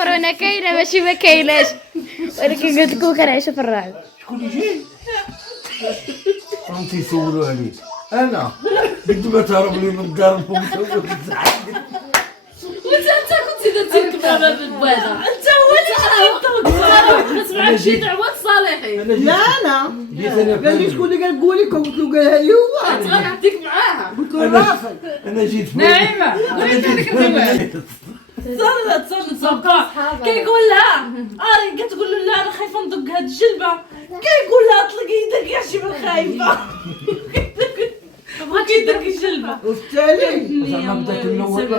كورونا كاينه ماشي ما كايناش، ولكن قلت لكم كنعيشوا في الرعب. شكون اللي جاي؟ راهم تيسولوا عليك. انا بدي ما تهرب لي من الدار وانت وانت كنتي درتي الكبابه بالبواده، انت هو اللي تسمع شي دعوات صالحين. لا انا قال لي شكون اللي قال قولي قلت له قالها لي هو. غنعطيك معاها. قلت له راسك. انا جيت نعيمه انا جيت صباح كيقول لها كتقول له لا انا خايفه ندق هاد الجلبه، كيقول لها اطلقي يدك يا شي من خايفه. بغا كيدك الجلبه والتالي زعما بداك الاول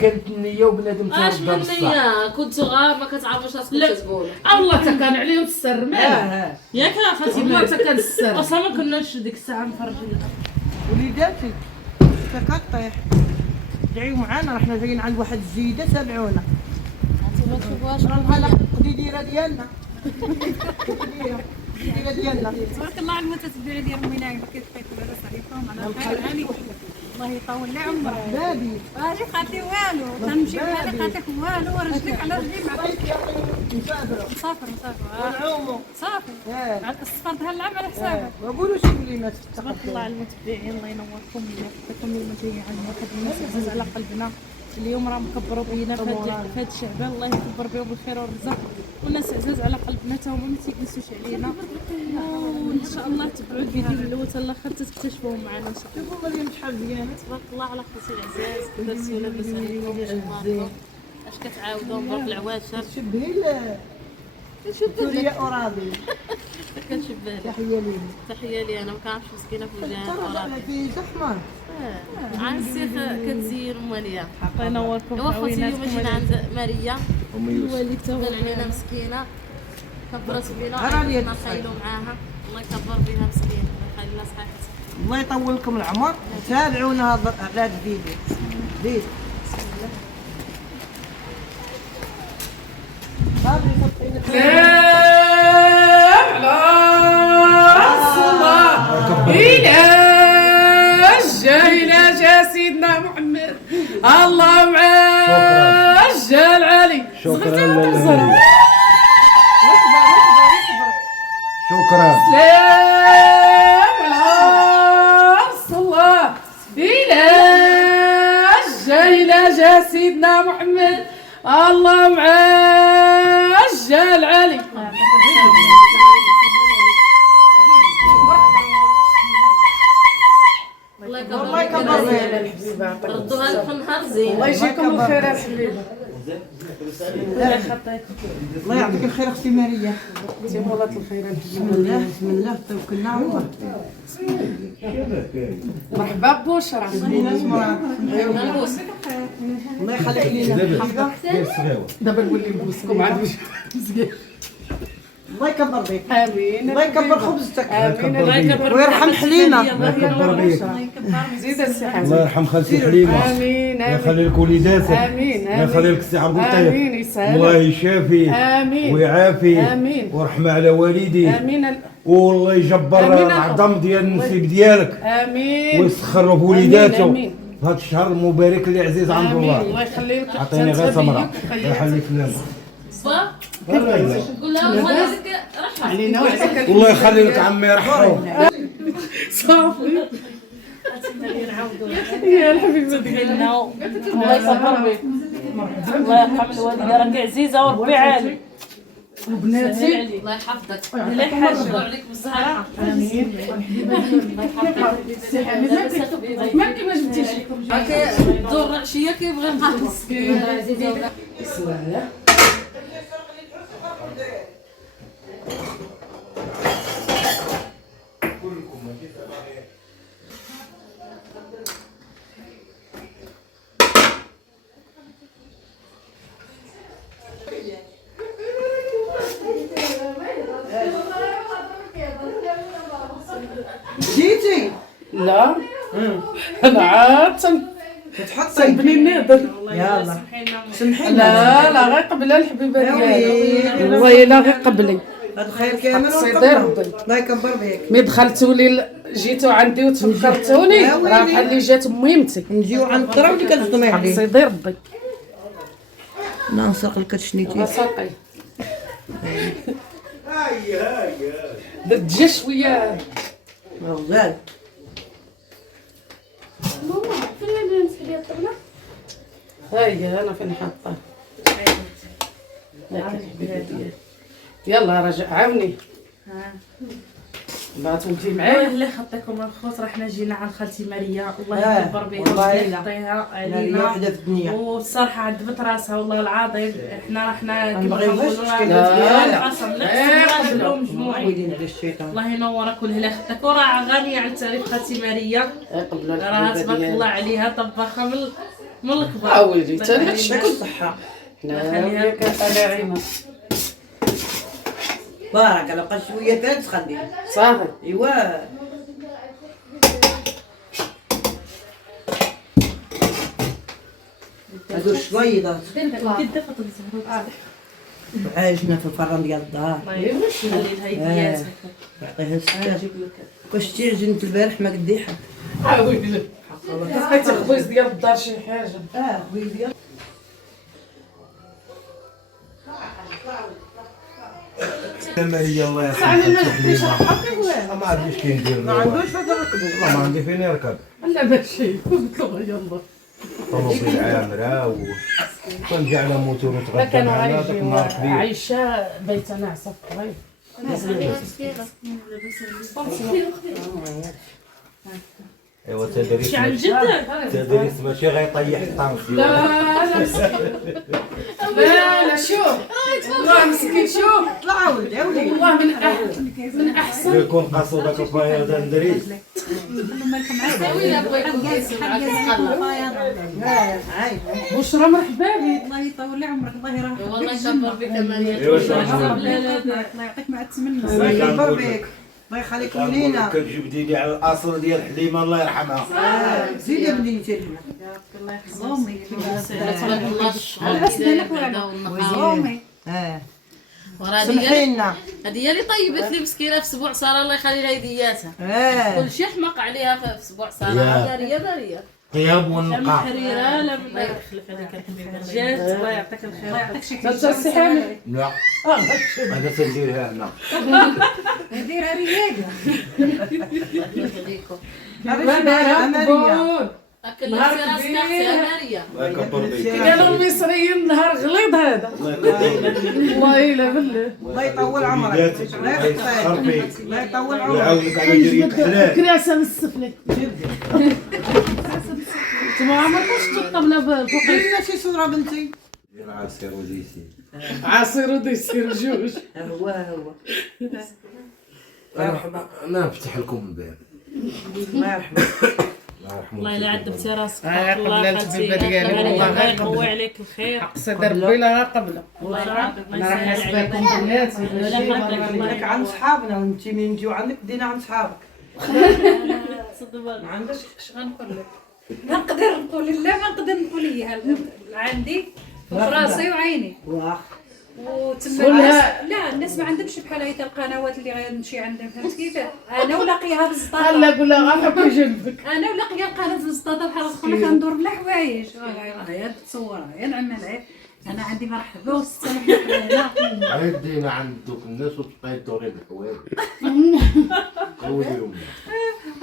كانت النيه وبنادم اش ترضى من بالصح. نيه كنتو غير ما كتعرفوش راسكم كتقولوا. الله تا كان عليهم السر مالها ياك اخاتي والله تا كان السر. اصلا ما كناش ديك الساعه مفرجين. وليداتي تكطيح دعيو معانا رحنا جايين عند واحد الزيده تابعونا. ما تشوفوهاش رانا القديديره ديالنا. القديديره ديالنا. تبارك الله على المتتبعين ديال امنا كيف كيقولوا لها صحيفهم على خير هاني الله يطول لي عمرك. بابي اجي خاطي والو تنمشي بحالي خاطيك والو ورجليك على رجلي مع مسافر ونعومو صافي عاد الصفر العام على حسابك. ما نقولوش ولينا تبارك الله على المتبعين الله ينوركم ويوفقكم لما جايين عند واحد الناس عزاز على قلبنا. اليوم راه مكبروا بينا في هاد الشعبان الله يكبر بهم بالخير والرزق، والناس عزاز على قلبنا تا هما ما تيجلسوش علينا، وان شاء الله تبعوا الفيديو من الاول حتى الاخر تكتشفوهم معنا ان شاء الله. شوفوا مريم شحال مزيانه تبارك الله على خوتي العزاز درتو لاباس عليكم شكرا. اش كتعاودوا مبروك العواشر شبهي سوريا اراضي. كنشبه لك. تحيه لينا. تحيه لي انا ما كنعرفش مسكينه في وجهها ترى في زحمه. عن السيخ كتزين ماليه. الله ينوركم ايوا خوتي اليوم جينا عند ماريا الوالد تا هو دار علينا مسكينه كبرت بينا هرا لي كنا نخيلوا معاها الله يكبر بها مسكينه الله يخلي لها صحيحتها. الله يطول لكم العمر. تابعونا على هذا الفيديو. زيد. إلى جا سيدنا محمد اللهم عجل علي. شكرا شكرا. سلام على الصلاة إلى جا سيدنا محمد اللهم عجل علي. الله يكبر بها ردوها لكم نهار زين. الله يجيكم الخير يا حبيبي. الله يعطيك الخير اختي ماريا. انتي مولات الخير. بسم الله توكلنا على الله. مرحبا ببشرى. الله يخليك لينا حبيبه. دابا نولي نبوسكم عاد واش مزيان. الله يكبر بك. امين. الله يكبر خبزتك. امين. الله يكبر ويرحم حليمه. الله يكبر بيك. زيد السي حسن. الله يرحم خالتي حليمه. امين. الله يخلي لك وليداتك. امين. الله يخلي لك السي عبد اللطيف. امين يسهل. الله يشافي امين. ويعافي. امين. ورحمه على والدي. امين. والله يجبر آمين. العظم ديال النسيب ديالك امين. ويسخر في وليداته آمين. في هذا الشهر المبارك اللي عزيز عند امين. الله الله. يخلي لك عطيني غير سمره الله يحليك لنا. قول لها ولدك رحمه علينا وعليك. والله يخلي لك عمي رحمه. صافي يا الحبيبه الله يكبر بك. الله يرحم الوالده راكي عزيزه وربي عالي. وبناتي الله يحفظك. الله يحفظك عليك بالصحه. امين. الله يحفظك. سي حميد ما كي ما جبتيش. هاكا الدور العشيه كيبغي نخلص. بسم الله. جيتي لا انا عاد تحطي تنبني النادر. يلا سمحي لا غير قبلها الحبيبه ديالي والله الا غير قبلي. هذا الخير كامل سيدي ربي. الله يكبر بك. مي دخلتوا لي جيتوا عندي وتفكرتوني راه بحال اللي جات ميمتي. نجيو عند الطرا واللي كنصدمي عليه. سيدي ربي. نسرق لك الشنيتي. ساقي درت دجاج شويه غزال. ماما فين نسحب لي الطبله؟ هاي انا فين حاطه. يلا رجع عاوني. بغات ولدي معايا. الله يخطيكم الخوت، راه حنا جينا عند خالتي ماريا الله يكبر بها والله ويهديها لا. يعطيها هي علينا. وحده في الدنيا. والصراحه عذبت راسها والله العظيم. حنا ما نبغيوهاش تشكي لا قسم لا مجموعين. ويدين على الشيطان. الله ينورك والهلا خدك. وراه غنيه على تعريف خالتي ماريا، قبل راه تبارك الله عليها طباخه من الكبار. عاودي تاني هادشي الله كل صحة. حنا كانت عينه بارك لو بقى شويه كانت تخلي. صافي. ايوا هادو شويه عايشنا في الفرن ديال الدار. خلي لها يدياتك. يعطيها الستة. واش تي جنت البارح ما قديحها. عاودي لقيت الخبز ديال الدار شي حاجه. خويا ديال ماريا الله يرحمها. ما عنديش كي ندير. ما عندوش فين يركبوا. والله ما عندي فين يركب. لا ماشي قلت له يلا. طوموبيل عامرة ونرجع على موتور لا وتغدى كانوا معنا داك النهار عايشين كبير. عايشه بيت ناعسه قريب. ايوا تدريس شي عن جدك. تدريس ماشي غيطيح الطنسيون. لا شوف والله مسكين شوف طلع ولدي ولدي. والله من احسن يكون قصو داك الفاير دا ندريس. بشرى مرحبا بك. الله يطول لي عمرك. الله يرحمك. والله يكبر بك مريم. ايوا شنو الله يعطيك مع التمنى. الله يكبر بك. الله يخليكم لينا. كنجيب ديدي على الاصل ديال حليمه الله يرحمها. زيد بنيتي لنا. الله يحفظك. تبارك الله الشهر وراه سمحي لنا. هذه هي اللي طيبت لي مسكينه في اسبوع صار الله يخلي لها يدياتها. كل شيء حمق عليها في اسبوع صار. ماريا ماريا طياب لا من والنقاء. حريره لا من يخلف عليك الحبيبه. جات الله يعطيك الخير. الله يعطيك شكل. انت السحامي لا هذا تنديرها هنا. ديرها رياضه. مرحبا. اكل راسي راسك يا ماريا. الله يكبر بك. قالوا المصريين نهار غليظ هذا. الله يكبر بك. والله الا بالله. الله يطول عمرك. وليداتك الله الله يسخر يخليك. فيك الله يطول عمرك. ويعاونك على جرية حلال. كراسه من السفلة. انتم ما عمركم شفتوا الطبله بالفوق. ديري شي صوره بنتي. العصير وديسي. عصير وديسير جوج. هو انا نفتح لكم الباب. الله يرحمك. الله يرحمه. الله يلا عذبتي راسك. قبل الله الحبيبة ديالي والله الله غير يقوي قبل. عليك الخير. قصد ربي لا قبله. الله يرحمك. انا راح نسبكم بناتي. لك عند صحابنا وانت من نجيو عندك بدينا عند صحابك. ما عندكش اش غنقول لك. نقدر نقول لا ما نقدر نقول اياها عندي في راسي وعيني واخ وتما قولها. لا الناس ما عندهمش بحال هيك القنوات اللي غنمشي عندهم فهمت كيف انا ولاقيها في هلا الزطاطه قول لها غنحكي جنبك. انا ولاقيه القناه في الزطاطه بحال اخرى كندور بلا حوايج يا تصورها يا نعمل عليك انا عندي مرحبا والسلام هنا عدينا عند دوك الناس وتبقاي تدوري بالحوايج. قويهم.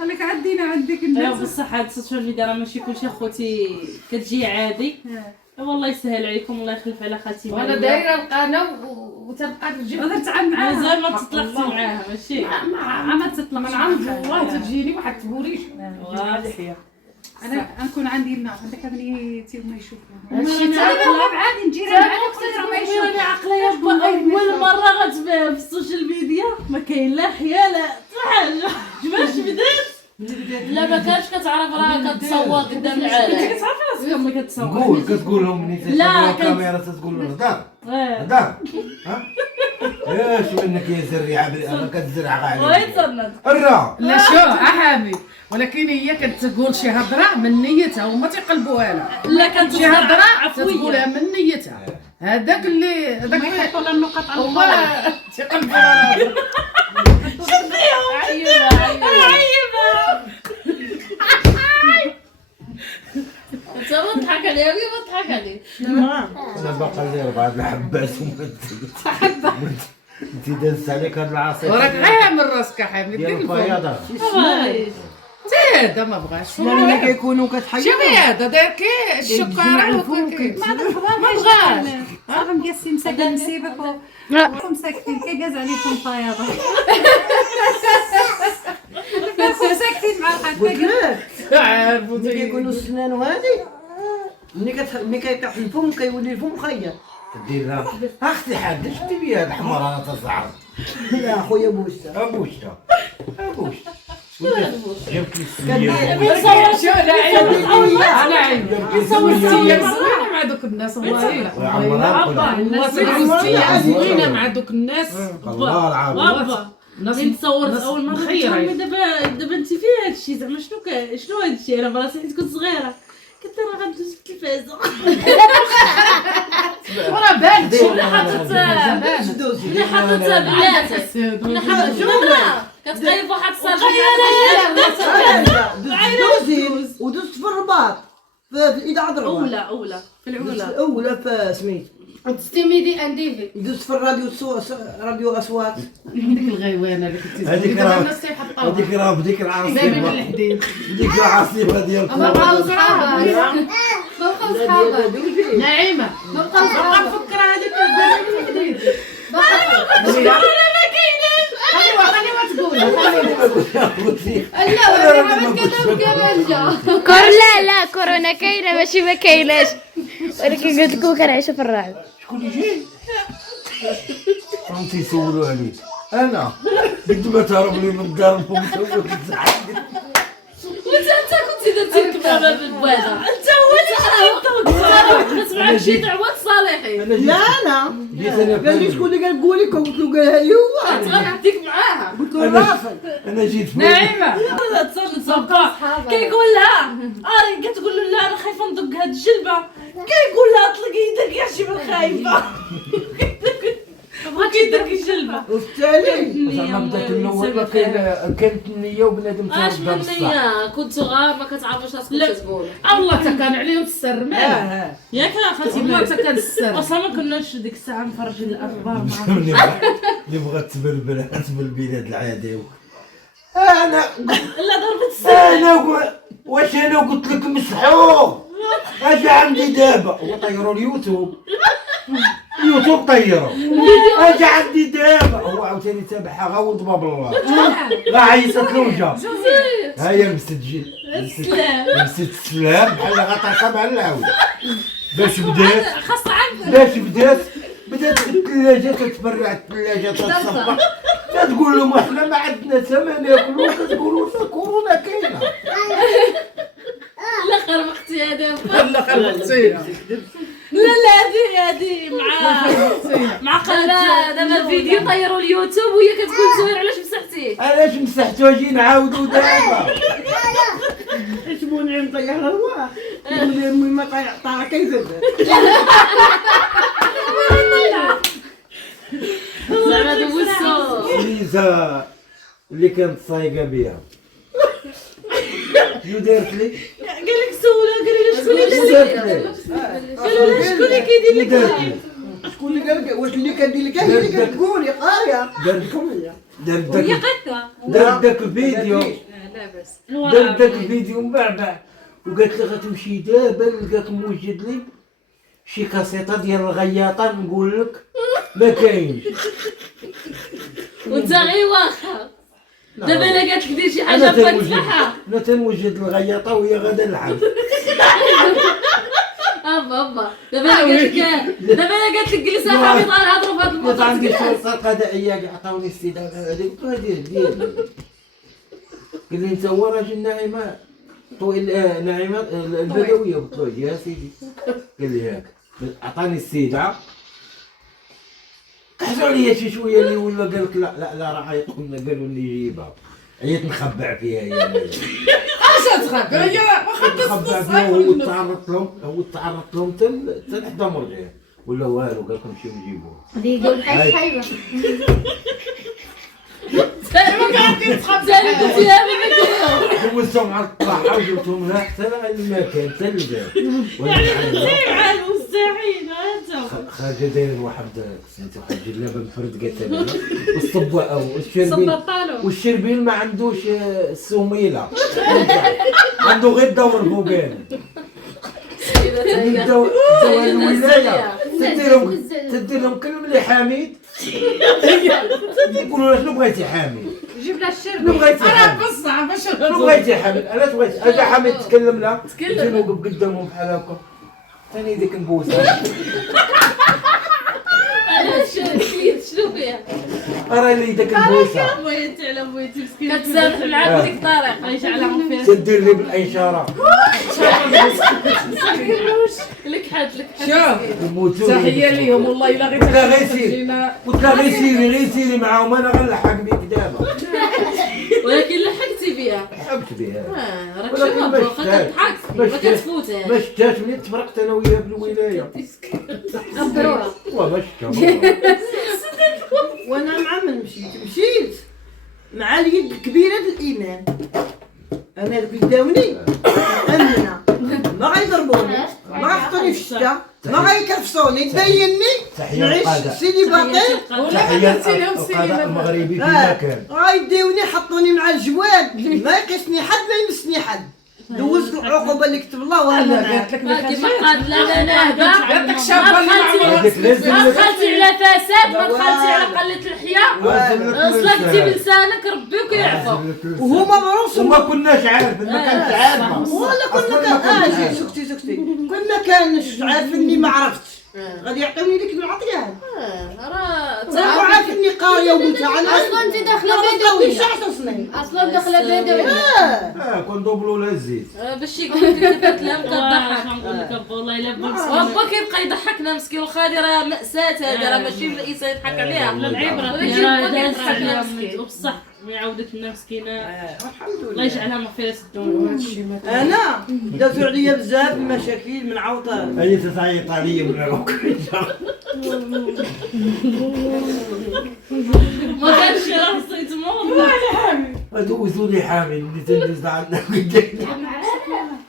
قالك عدينا عندك ايوا الناس بصح هاد السوشيال ميديا راه ماشي كلشي اخوتي كتجي عادي. والله يسهل عليكم الله يخلف على خالتي وانا ماريا. دايره القناه وتبقى تجي. انا تعب معاها مازال ما تطلقتي معاها ماشي. ما تطلق من عند الله تجيني واحد تقوليش. واضح. انا نكون عندي النار عندك بنيتي وما يشوفوها هادشي انا عادي نجي راه معاك اكثر ما يشوفوها راني عقليه اول مره غتبان في السوشيال ميديا ما كاين لا حياله حاجه. كيفاش بدات؟ لا ما كانش كتعرف راه كتصور قدام العالم. كتعرف راسك ملي كتصور. قول كتقول لهم ملي لا، تشوفوا كنت- الكاميرا تقول لهم هضر ايه هضر. ها ايش منك يا زريعه ما كتزرع غا عليك. ويتصنت. الرا لا شو احامي ولكن هي كتقول شي هضره من نيتها وما تيقلبوها لها. لا كانت شي هضره عفويه. تقولها من نيتها. هذاك اللي هذاك ما يحطوا لها النقط على هو الخضر تيقلبوا لها الهضره. انت ما تضحك عليها وهي ما تضحك عليك. انا باقي لي 4 الحبات انت دازت عليك هاد العصير وراك عامل راسك حامل ديال دير الفم البياضه. هذا ما بغاش لما كيكونوا كتحيدوا شوفي هذا داير كي الشكاره ما بغاش. صافي مقاسي مساكن مسيبك وكم ساكتين كيجاز عليكم طيابه كنكون ساكتين مع قلت الحاج لك عارفو ملي كيكونوا السنان وهادي ملي كيطيح الفم كيولي الفم مخير. دير لها اختي حاجه شتي بيا هاد الحمار انا تصعب. لا خويا بوسه ابوشتا جبت لي زوينه مع دوك الناس والله زوينه مع دوك الناس الله العظيم. بابا الناس نتصورت اول مره مخيرة. دابا انت فيها هادشي زعما شنو هادشي انا براسي حيت كنت صغيره كنت راه غندوز التلفازه ورا بالك اللي حطتها بلاتك اللي حطت لا كتقلب واحد دوزين ودزت في الرباط في الاذاعه الرباط اولى في الاولى في سميت تستميدي انديفي دوزت في الراديو راديو اصوات. ديك الغيوانه اللي كنتي هذيك دابا راه الناس تيحطوها هذيك راه بديك بابي العاصمه من الحديد بديك العاصمه ديال ما بقاو صحابك ما بقاو صحابك نعيمه ما بقاو بقى صحابك نفكر هذيك بابي من الحديد خليها تقول لا ورا كذا كمان جا لا كورونا كاينه ماشي ما كايناش، ولكن قلت لكم كنعيشوا في الرعب. شكون اللي جاي؟ راهم تيسولوا عليك انا قد ما تهرب لي من الدار فوق وانت كنتي درتي الكبابه بالبواده انت هو اللي تسمع شي دعوات صالحين. لا انا جيت انا قال لي شكون اللي قال قولي قلت له قالها لي هو غنعطيك معاها قلت له راسك. انا جيت فوق نعيمه كيقول لها كتقول له لا انا خايفه ندق هاد الجلبه كيقول لها اطلقي يدك يا شي من خايفه بغاك يدك الجلبه والتالي زعما بدات الاول كانت النيه وبنادم اش تيرد من بصح. نيه كنتو غير ما كتعرفوش راسكم تكتبوا الله تا كان عليهم السر مال ياك اخاتي والله تا كان السر اصلا ما كناش ديك الساعه مفرجين الاخبار اللي بغات تبلبل بالبلاد العادي انا لا ضربت واش انا قلت لك مسحوق اجي عندي دابا هو طيروا اليوتيوب طيروا اجي عندي دابا هو عاوتاني تابعها غاود باب الله لا عيطت له وجا ها هي لبست لبست السلام بحال غطاقه مع العود باش بدات الثلاجه تتبرع الثلاجه تتصفح تقول لهم احنا ما عندنا ثمن ياكلوا كتقولوا لنا كورونا كاينه لا خربقتي هذا الله خلقتي لا هذه مع لا دابا الفيديو طيروا اليوتيوب وهي كتقول زوير علاش مسحتيه علاش مسحتو اجي نعاودو دابا يسموني مطيح الارواح يقول لي امي ما طايح كيزر زعما دوزتو ليزا اللي كانت صايقه بها شنو دارت لي؟ قال لك سولها قال لي شكون اللي كيدير لك شكون اللي قال لك واش اللي كدير لك هي اللي كتقولي قاريه دارت داك الفيديو دارت داك الفيديو مبعبع وقالت لي غتمشي دابا نلقاك موجد لي شي كاسيطه ديال الغياطه نقول لك ما كاينش وانت غير واخا دابا انا قالت لك دير شي حاجه فتحها انا تنوجد الغياطه وهي غادا نلعب بابا دابا انا قالت لك جلس صاحبي غنهضروا في هذا كنت الموضوع عندي الشرطه القضائيه عطاوني استدعاء هذيك قلت له دير قال لي انت هو راجل ناعمه طويل ناعمه البدويه قلت له يا سيدي قال لي هاك عطاني استدعاء كحزوا عليا شي شويه اللي ولا قال لك لا راه عيطونا قالوا لي جيبها عيط نخبع فيها هي اش تخبر هي واخا نخبع فيها وهو تعرضت لهم حتى حدا مرجع ولا والو قال لكم نمشيو نجيبوه ديقول حيبه دوزتهم على الطاحه وجبتهم هنا حتى المكان حتى الباب مع المستحيل انت خارجه داير واحد سميتو واحد الجلابه مفردقه تماما والصباء والشربيل ما عندوش السميله عنده غير الدور الفوقاني الدور الولايه تدير لهم كل ملي حميد يقولوا له شنو بغيتي حميد جيب لها الشرب شنو بغيتي حميد بصح باش شنو بغيتي حميد انا بغيت اجا حميد تكلم لها نوقف قدامهم بحال هكا ثاني ديك نبوسها شنو فيها؟ راه لي داك نبوسها بغيتي على بغيتي مسكينه كتسامح معاك بديك الطريقه يجعلها فيها تدير لي بالاشاره لك حد يموتوا تحيه ليهم والله الا غير لا غير سيري سيري معاهم انا غنلحق بيك دابا ولكن لحقتي بها لحقت بها راك ولكن شوفها ما بروحك شفتهاش. كتضحك ما ما شفتهاش. كتفوتهاش ما شفتهاش منين تفرقت انا وياها في الولايه ضرورة والله ما شفتها وانا مع من مشيت مع اليد الكبيره د الايمان انا اللي يداوني امنا ما غيضربوني ما غيحطوني في الشتا ما غيكرفصوني تبيني تحيه نعيش القاده سيدي باطل تحيه القاده المغربي في مكان غيديوني حطوني مع الجواد ما يقيسني حد ما يمسني حد دوزت العقوبه اللي كتب الله وانا معاك كيما قالت لا نهبه عندك شابه اللي هذيك لازم ما دخلتي على فساد ما دخلتي على قله الحياه صلحتي بلسانك ربي ويعفو وهما بروسهم وما كناش عارفين ما كانش عارفه ولا كنا كان سكتي كنا كانش عارفني ما عرفتش غادي يعطيوني ديك العطيان راه عارفني قاريه وبنتها اصلا انت داخله بدوي بدويه 10 سنين اصلا داخله بدويه كون دوبلو لها الزيت باش يقول لك كيف كلام كضحك نقول لك والله الا وابا كيبقى يضحكنا مسكين وخالي راه مأساة هذه راه ماشي الانسان يضحك عليها العبره ولكن راه يبقى دازت كيضحك عليها عليها مسكين وبصح ويعاودت لنا مسكينه الحمد الله لله يجعلها مغفره الدنيا انا دازوا عليا بزاف المشاكل من عوطان هي تعيط عليا من العوق ما كانش راه صيت والله دوزوا لي حامل اللي تندز عندنا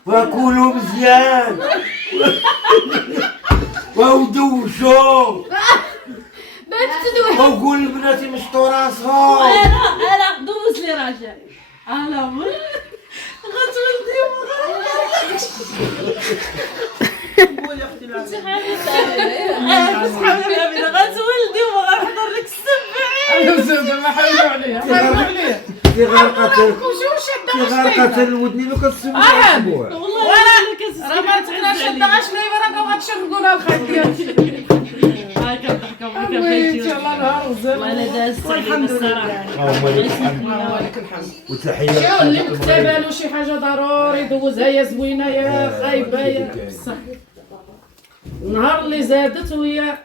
وكلوا مزيان ودوشوا وقول البنات يمشطوا راسهم انا دوز لي راجع انا غتولدي قول يا اختي العزيزه غتولدي وما غنحضر لك السبعين انا زعما ما حاولوا عليها في غرقة الودني لو كتسمع الاسبوع راه ما تقدرش تدغاش لي راه غادي نقولها الخير ديالك هاي كنضحكوا ويلي الله نهار وزل ولا دازت والحمد لله ولك الحمد وتحية شو اللي كتابه له شي حاجه ضروري دوزها يا زوينه يا خايبه يا بصح النهار اللي زادت وهي